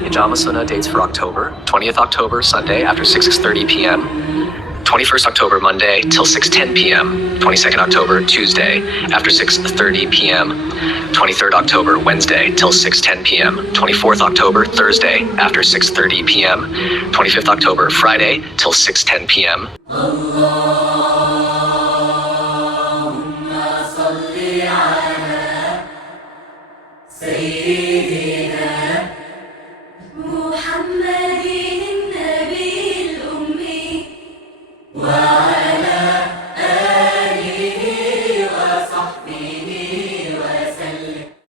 Hijama Sunnah dates for October. 20th October, Sunday after 6:30 p.m. 21st October, Monday till 6:10 p.m. 22nd October, Tuesday after 6:30 p.m. 23rd October, Wednesday till 6:10 p.m. 24th October, Thursday after 6:30 p.m. 25th October, Friday till 6:10 p.m.